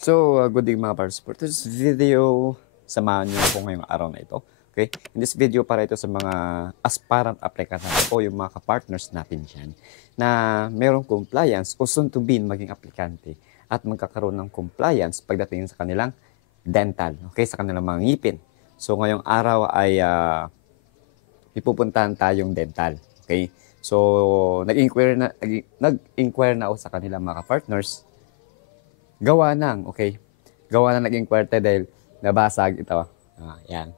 Good day mga parts. For this video, samahan niyo ako ngayong araw na ito. Okay? In this video, para ito sa mga aspirant applicant o yung mga ka-partners natin dyan na mayroong compliance o soon to be maging aplikante at magkakaroon ng compliance pagdating sa kanilang dental, okay? Sa kanilang mga ngipin. So, ngayong araw ay ipupuntahan tayong dental. Okay? So, nag-inquire na ako sa kanilang mga partners. Gawa ng, okay? Gawa na nag-inquire dahil nabasag ito. Yan.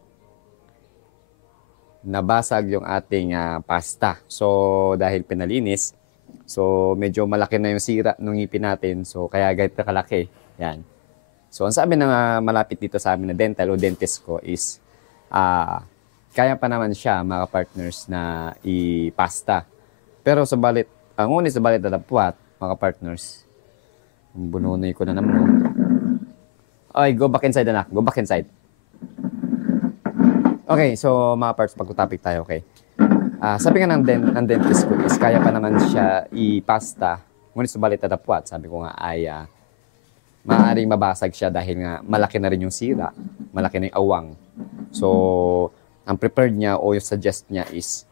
Nabasag yung ating pasta. So, dahil pinalinis, so medyo malaki na yung sira ng ngipin natin. So, kaya ganito kalaki. Yan. So, ang sabi ng malapit dito sa amin na dental o dentist ko is, kaya pa naman siya, mga partners, na ipasta. Pero sa balit, ngunit sa balit na dapat, mga partners, bununay ko na naman. Ay, go back inside, anak. Go back inside. Okay, so mga parts, pag-topic tayo, okay? Sabi nga ng dentist ko is, kaya pa naman siya ipasta. Ngunit sa balit na dapat, sabi ko nga ay, maaaring mabasag siya dahil nga malaki na rin yung sira. Malaki na yung awang. So, ang prepared niya o yung suggest niya is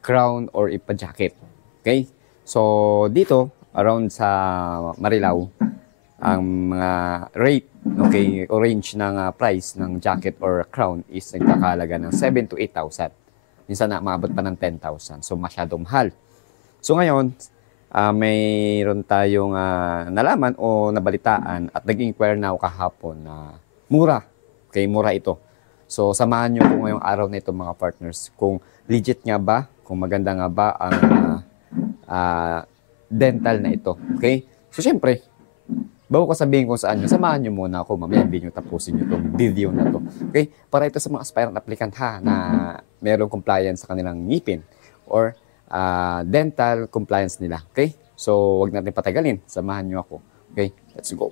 crown or jacket. Okay? So, dito, around sa Marilao, ang mga rate, okay, o range ng price ng jacket or crown is nagkakalaga ng 7,000 to 8,000. Minsan na maabot pa ng 10,000. So, masyadong mahal. So, ngayon, mayroon tayong nalaman o nabalitaan at nag-inquire na ako kahapon na mura. Okay, mura ito. So, samahan nyo po ngayong araw na ito, mga partners, kung legit nga ba, kung maganda nga ba ang dental na ito. Okay? So, syempre, bago ko sabihin kung saan nyo, samahan nyo muna ako. Mamaya, hindi nyo tapusin nyo itong video na to. Okay? Para ito sa mga aspirant applicant na mayroong compliance sa kanilang ngipin or dental compliance nila. Okay? So, wag natin patagalin. Samahan nyo ako. Okay? Let's go.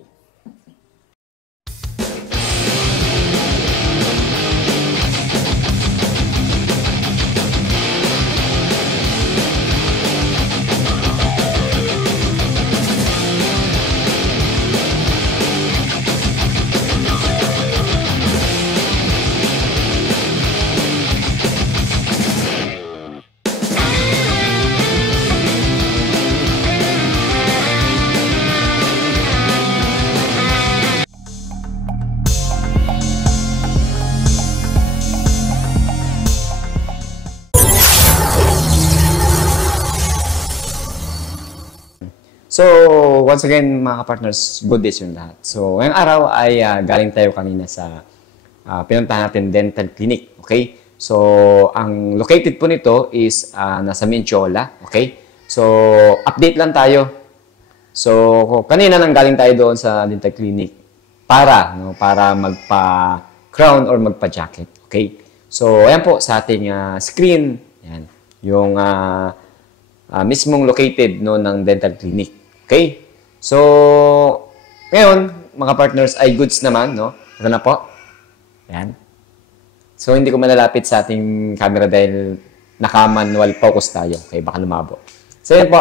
So, once again, mga partners, good days yung lahat. So, ngayong araw ay galing tayo kanina sa pinuntahan natin dental clinic. Okay? So, ang located po nito is nasa Menchola. Okay? So, update lang tayo. So, kanina nang galing tayo doon sa dental clinic para magpa-crown or magpa-jacket. Okay? So, ayan po sa ating screen. Yan. Yung mismong located no, ng dental clinic. Okay? So, ngayon, mga partners, ay goods naman, no? Ito na po. Ayan. So, hindi ko malalapit sa ating camera dahil naka-manual focus tayo. Okay, baka lumabo. So, yan po.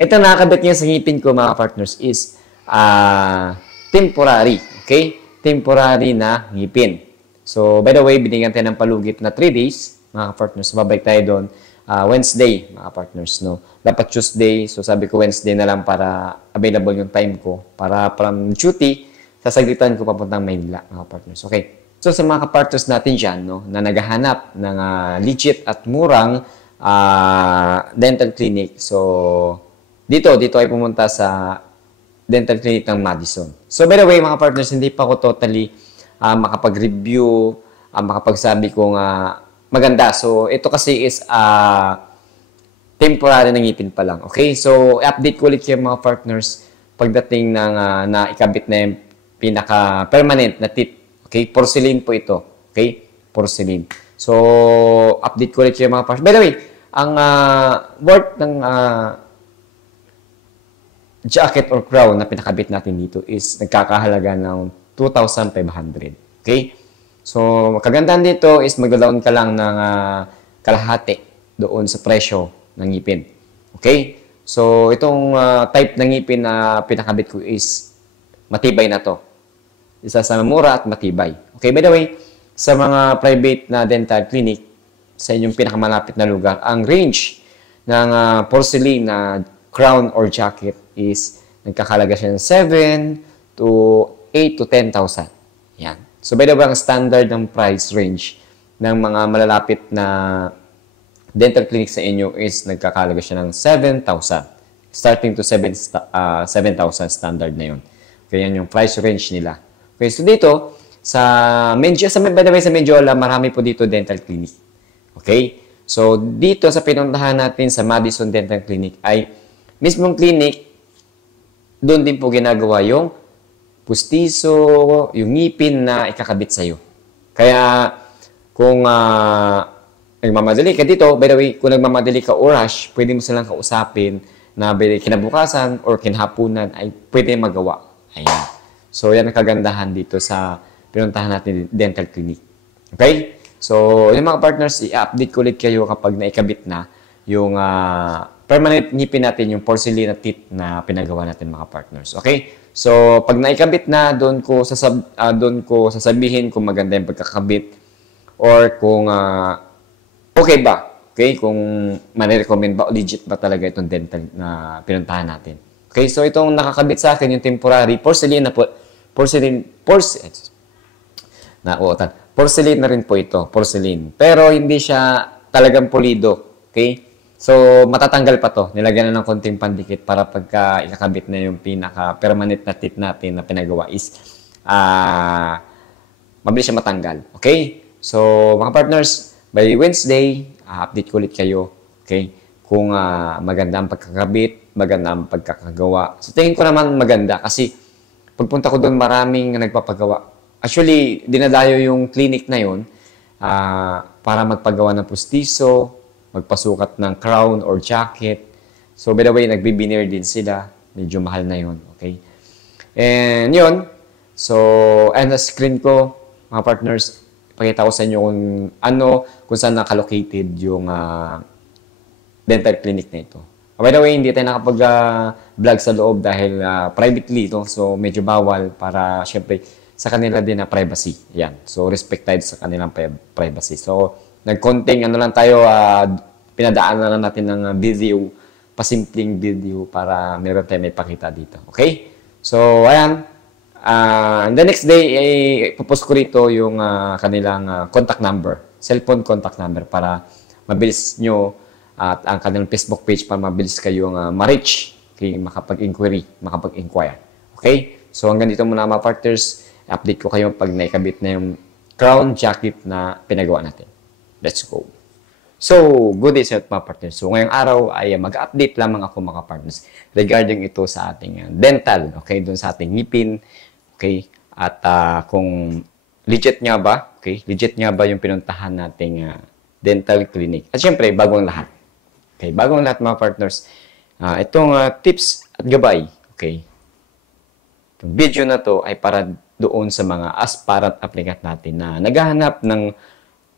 Ito nakakabit niya sa ngipin ko, mga partners, is temporary. Okay? Temporary na ngipin. So, by the way, binigyan tayo ng palugit na 3 days. Mga partners, babalik tayo doon. Wednesday, mga partners, no? Dapat Tuesday, so sabi ko Wednesday na lang para available yung time ko. Para from duty, sasaglitan ko papuntang Maynila, mga partners. Okay. So, sa mga ka-partners natin dyan, no, na naghahanap ng legit at murang dental clinic. So, dito ay pumunta sa dental clinic ng Madison. So, by the way, mga partners, hindi pa ako totally makapag-review, makapagsabi kung maganda. So, ito kasi is temporary na ngipin pa lang. Okay? So, update ko ulit kayo mga partners pagdating ng naikabit na yung pinaka-permanent na teeth. Okay? Porcelain po ito. Okay? Porcelain. So, update ko ulit kayo mga partners. By the way, ang worth ng jacket or crown na pinakabit natin dito is nagkakahalaga ng 2,500. Okay? So, kagandahan dito is magdadaon ka lang ng kalahati doon sa presyo ng ngipin. Okay? So, itong type ng ngipin na pinakabit ko is matibay na to. Isa sa mura at matibay. Okay, by the way, sa mga private na dental clinic, sa inyong pinakamalapit na lugar, ang range ng porcelain na crown or jacket is nagkakalaga siya ng 7 to 8 to 10,000. Yan. So, by the way, ang standard ng price range ng mga malalapit na dental clinic sa inyo is nagkakalaga siya ng 7,000. Starting to 7,000 standard na yun. Kaya yan yung price range nila. Okay, so dito, by the way, sa Medjola, marami po dito dental clinic. Okay? So, dito sa pinuntahan natin sa Madison Dental Clinic ay mismong clinic, doon din po ginagawa yung pustiso, yung ngipin na ikakabit sa'yo. Kaya, kung nagmamadali ka dito, by the way, kung nagmamadali ka o rush, pwede mo silang kausapin na kinabukasan or kinahapunan ay pwede magawa. Ayan. So, yan ang kagandahan dito sa pinuntahan natin dental clinic. Okay? So, yung mga partners, i-update ko ulit kayo kapag naikabit na yung permanent ngipin natin, yung porcelain na teeth na pinagawa natin mga partners. Okay? So, pag naikabit na, doon ko sasabihin kung maganda yung pagkakabit or kung okay ba. Okay? Kung manirecommend ba o legit ba talaga itong dental na pinuntahan natin. Okay? So, itong nakakabit sa akin, yung temporary porcelain na rin po ito, porcelain. Pero hindi siya talagang pulido. Okay? So, matatanggal pa to. Nilagyan na ng konting pandikit para pagka ikakabit na yung pinaka-permanent na teeth natin na pinagawa is mabilis siya matanggal. Okay? So, mga partners, by Wednesday, update ko ulit kayo. Okay? Kung maganda ang pagkakabit, maganda ang pagkakagawa. So, tingin ko naman maganda kasi pagpunta ko doon, maraming nagpapagawa. Actually, dinadayo yung clinic na yun para magpagawa ng pustiso, magpasukat ng crown or jacket. So, by the way, nagbibinir din sila. Medyo mahal na yun. Okay? And yun. So, and the screen ko, mga partners, pakita ko sa inyo kung saan nakalocated yung dental clinic na ito. By the way, hindi tayo nakapag-vlog sa loob dahil privately ito. So, medyo bawal para, syempre, sa kanila din na privacy. Yan. So, respect tayo sa kanilang privacy. So, nagkonting lang tayo, pinadaanan na natin ng video, pasimpleng video para meron tayo may pakita dito. Okay? So, ayan. And the next day, ipopost ko rito yung kanilang contact number, cellphone contact number para mabilis nyo at ang kanilang Facebook page para mabilis kayong ma-reach, okay, makapag-inquire. Okay? So, hanggang dito muna mga partners. Update ko kayo pag naikabit na yung crown jacket na pinagawa natin. Let's go. So, good day sa mga partners. So, ngayong araw ay mag-update lamang ako mga partners regarding ito sa ating dental, okay, doon sa ating ngipin, okay, at kung legit nga ba, okay, legit nga ba yung pinuntahan nating dental clinic. At syempre, bagong lahat. Okay, bagong lahat mga partners. Itong tips at gabay, okay, itong video na to ay para doon sa mga aspirant applicant natin na naghahanap ng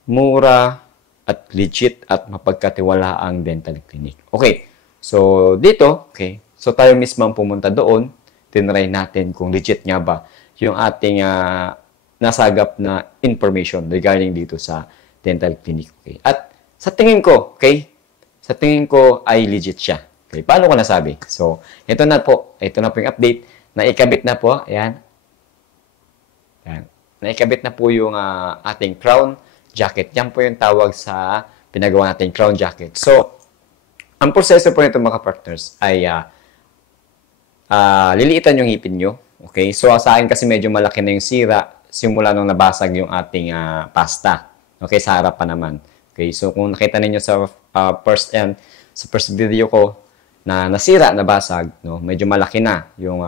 mura at legit at mapagkatiwalaang dental clinic. Okay, so dito, okay, so tayo mismo ang pumunta doon, tinry natin kung legit nga ba yung ating nasagap na information regarding dito sa dental clinic. Okay, at sa tingin ko, okay, sa tingin ko ay legit siya. Okay, paano ko nasabi? So, ito na po yung update. Naikabit na po, ayan. Ayan. Naikabit na po yung ating crown jacket. Yan po yung tawag sa pinagawa nating crown jacket. So, ang proseso po nito mga partners ay liliitan yung ngipin nyo. Okay? So, sa akin kasi medyo malaki na yung sira simula nung nabasag yung ating pasta. Okay? Sa harap pa naman. Okay? So, kung nakita ninyo sa first video ko na nasira, nabasag, no? Medyo malaki na yung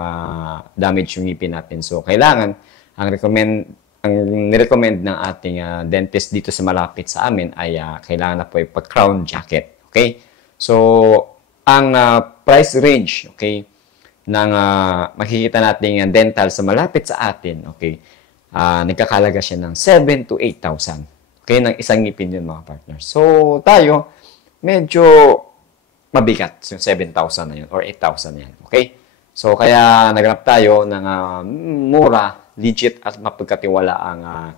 damage yung ngipin natin. So, kailangan, ang nirecommend ng ating dentist dito sa malapit sa amin ay kailangan na po ipag-crown jacket. Okay? So, ang price range, okay, ng makikita nating dental sa malapit sa atin, okay, nagkakalaga siya ng 7 to 8,000. Okay? Ng isang ngipin yun mga partners. So, tayo, medyo mabigat yung 7,000 na yun or 8,000 yan. Okay? So, kaya naghanap tayo ng mura, legit at mapagkatiwalaang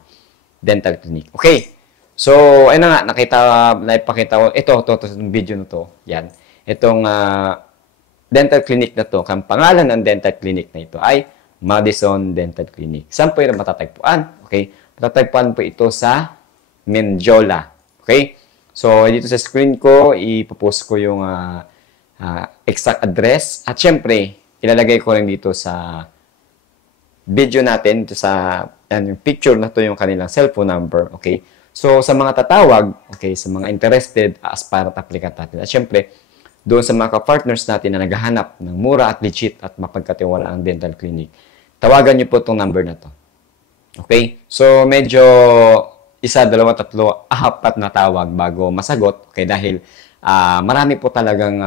dental clinic. Okay. So, ayun na nga, naipakita ko, ito, video na to, yan. Itong dental clinic na to, ang pangalan ng dental clinic na ito ay Madison Dental Clinic. Saan po ito matatagpuan? Okay. Matatagpuan po ito sa Menjola. Okay. So, dito sa screen ko, ipopost ko yung exact address. At syempre, ilalagay ko rin dito sa video natin, dito sa yung picture na to yung kanilang cellphone number. Okay. So, sa mga tatawag, okay, sa mga interested, aspirant applicant natin. At syempre, doon sa mga ka-partners natin na naghahanap ng mura at legit at mapagkatiwalaang dental clinic, tawagan niyo po itong number na to. Okay? So, medyo isa, dalawa, tatlo, apat na tawag bago masagot. Okay? Dahil marami po talagang,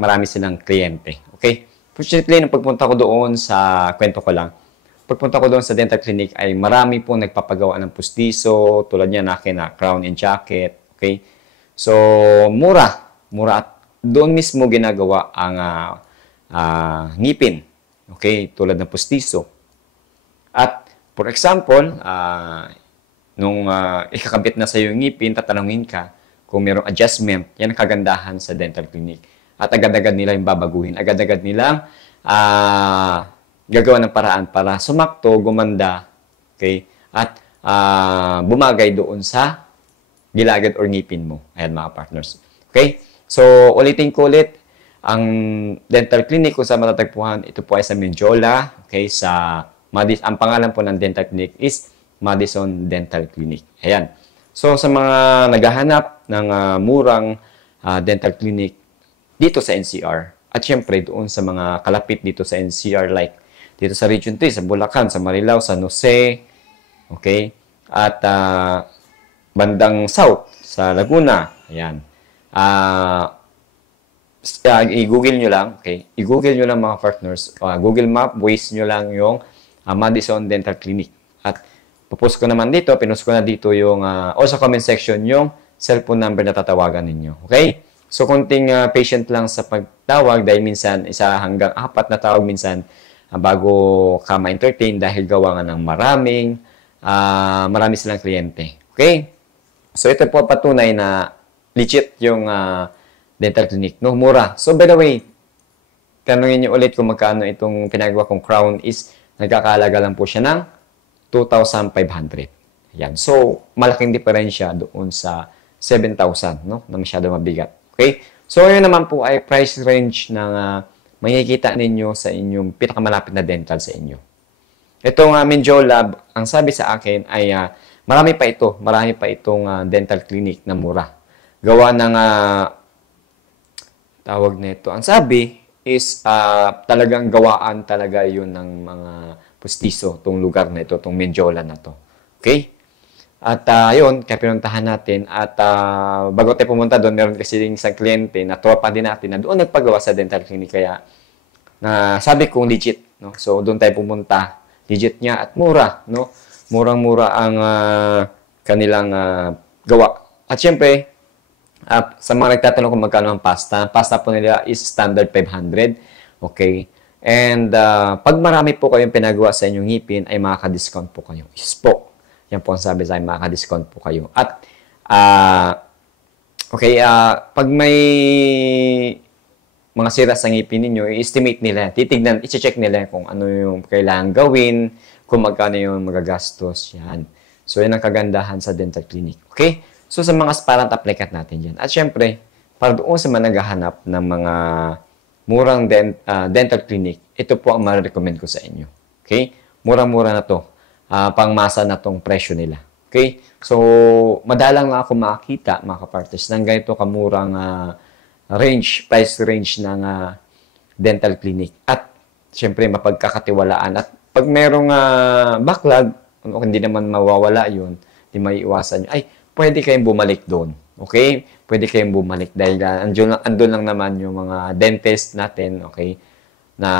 marami silang kliyente. Okay? Fortunately, nung pagpunta ko doon sa, kwento ko lang, pagpunta ko doon sa dental clinic ay marami po nagpapagawa ng pustiso, tulad niya na akin na crown and jacket. Okay? So, mura at doon mismo ginagawa ang ngipin. Okay? Tulad ng pustiso. At, for example, nung ikakabit na sa iyo yung ngipin, tatanungin ka kung mayroong adjustment, yan ang kagandahan sa dental clinic. At agad-agad nila yung babaguhin. Agad-agad nilang gagawa ng paraan para sumakto, gumanda, okay? At bumagay doon sa gilagid or ngipin mo. Ayan mga partners. Okay? So, ulitin ko ulit, ang dental clinic kung saan matatagpuan, ito po ay sa Menjola, okay? Ang pangalan po ng dental clinic is Madison Dental Clinic. Ayan. So, sa mga naghahanap ng murang dental clinic dito sa NCR, at syempre doon sa mga kalapit dito sa NCR like dito sa Region 3, sa Bulacan, sa Marilao, San Jose, okay? At bandang South, sa Laguna, ayan. I-google nyo lang, okay? I-google nyo lang mga partners, Google Map, Waze nyo lang yung Madison Dental Clinic. At pupost ko naman dito, pinost ko na dito yung, o sa comment section, yung cellphone number na tatawagan ninyo, okay? So, konting patient lang sa pagtawag dahil minsan, isa hanggang apat na tawag minsan, bago ka ma-entertain dahil gawa nga ng marami silang kliyente. Okay? So, ito po patunay na legit yung dental clinic. No, mura. So, by the way, tanungin niyo ulit kung magkano itong pinagawa kong crown is nagkakalaga lang po siya ng 2,500. Yan. So, malaking diferensya doon sa 7,000, no? Na masyado mabigat. Okay? So, yun naman po ay price range ng makikita ninyo sa inyong pinakamalapit na dental sa inyo. Itong Menjola, ang sabi sa akin ay marami pa itong dental clinic na mura. Gawa ng tawag nito. Ang sabi is talagang gawaan talaga yun ng mga pustiso, itong lugar na ito, itong Menjola na to. Okay? At yun, kaya pinuntahan natin. At bago tayo pumunta doon, meron kasi isang kliyente na tropa din natin na doon nagpagawa sa dental clinic. Kaya sabi kong legit. No? So, doon tayo pumunta. Legit niya at mura. No? Murang-mura ang kanilang gawa. At syempre, sa mga nagtatanong kung magkano ang pasta po nila is standard 500. Okay? And pag marami po kayong pinagawa sa inyong ngipin, ay makaka-discount po kayo. Yes po. Yan po ang sabi sa akin, makaka-discount po kayo. At, pag may mga sira sa ngipin ninyo, i-estimate nila, titignan, i-check nila kung ano yung kailangan gawin, kung magkano yung magagastos, yan. So, yan ang kagandahan sa dental clinic. Okay? So, sa mga aspirant applicant natin yan. At syempre, para doon sa mga naghahanap ng mga murang dental clinic, ito po ang ma-recommend ko sa inyo. Okay? Murang-mura na to. Pangmasa na tong presyo nila. Okay? So, madalang nga ako makakita, mga kapartners, ng ganito kamurang price range ng dental clinic. At, syempre, mapagkakatiwalaan. At, pag merong backlog, hindi naman mawawala yun, hindi maiiwasan yun, ay, pwede kayong bumalik doon. Okay? Pwede kayong bumalik dahil andun lang naman yung mga dentist natin, okay, na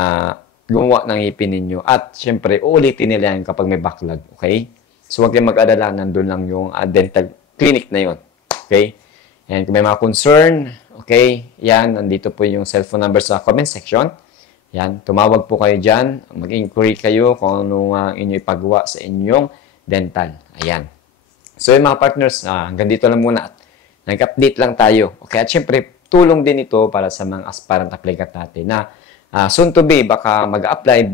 gumawa ng ngipin ninyo. At, syempre, uulitin nila yan kapag may backlog. Okay? So, huwag kayong mag-alala, nandun lang yung dental clinic na yun. Okay? And kung may mga concern, okay, yan, nandito po yung cellphone number sa comment section. Yan, tumawag po kayo dyan. Mag-inquiry kayo kung ano inyo ipagawa sa inyong dental. Ayan. So yun mga partners, hanggang dito lang muna. Nag-update lang tayo. Okay, at syempre, tulong din ito para sa mga aspirant applicant natin na soon to be, baka mag-apply,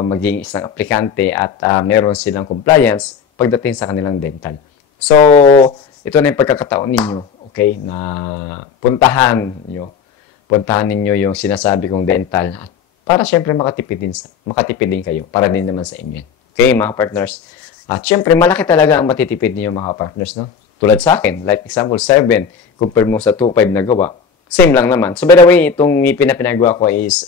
maging isang aplikante at meron silang compliance pagdating sa kanilang dental. So, ito na yung pagkakataon ninyo, okay, na puntahan ninyo yung sinasabi kong dental at para syempre makatipid din kayo para din naman sa inyo. Okay, mga partners. At syempre, malaki talaga ang matitipid niyo mga partners, no? Tulad sa akin, like example, 7, compare mo sa 2.5 na gawa. Same lang naman. So, by the way, itong ngipin na pinagawa ko is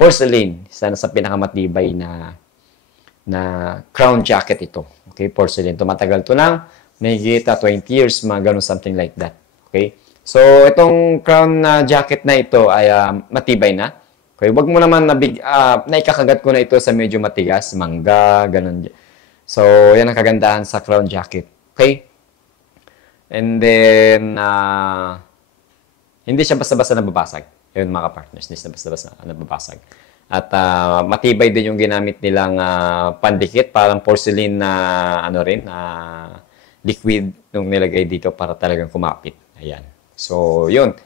porcelain. Sana sa pinakamatibay na crown jacket ito. Okay, porcelain. Tumatagal to lang. May kita 20 years, mga ganun, something like that. Okay? So, itong crown jacket na ito ay matibay na. Okay, wag mo naman naikakagat ko na ito sa medyo matigas, mangga, ganun. So, yan ang kagandahan sa crown jacket. Okay? And then, hindi siya basta-basta nababasag. Yun mga partners, hindi siya basta-basta nababasag. At matibay din yung ginamit nilang pandikit, parang porcelain na liquid nung nilagay dito para talagang kumapit. Ayan. So, yun.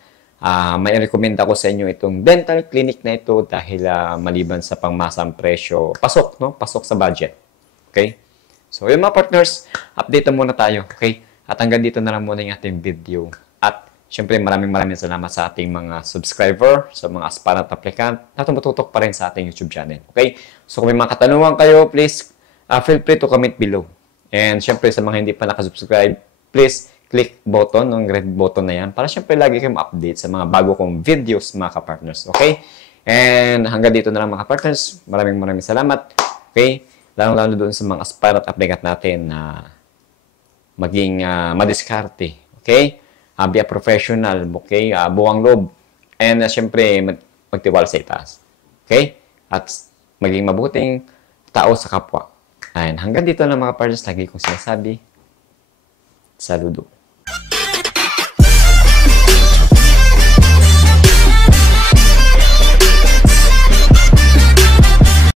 May recommend ako sa inyo itong dental clinic na ito dahil maliban sa pangmasang presyo, pasok, no? Pasok sa budget. Okay? So, yun mga partners, update muna tayo. Okay? At hanggang dito na lang muna yung ating video. At syempre, maraming salamat sa ating mga subscriber, sa mga aspirant applicant na tumututok pa rin sa ating YouTube channel. Okay? So, kung may mga katanungan kayo, please feel free to comment below. And syempre, sa mga hindi pa nakasubscribe, please click button, ng red button na yan, para syempre lagi kayong update sa mga bago kong videos, mga ka-partners. Okay? And hanggang dito na lang mga ka-partners. Maraming salamat. Okay? Lalo doon sa mga aspirant applicant natin na maging madiskarte. Okay? Be a professional. Okay? Buwang loob. And syempre, magtiwala sa itaas. Okay? At maging mabuting tao sa kapwa. And hanggang dito na mga partners, lagi kong sinasabi, saludo.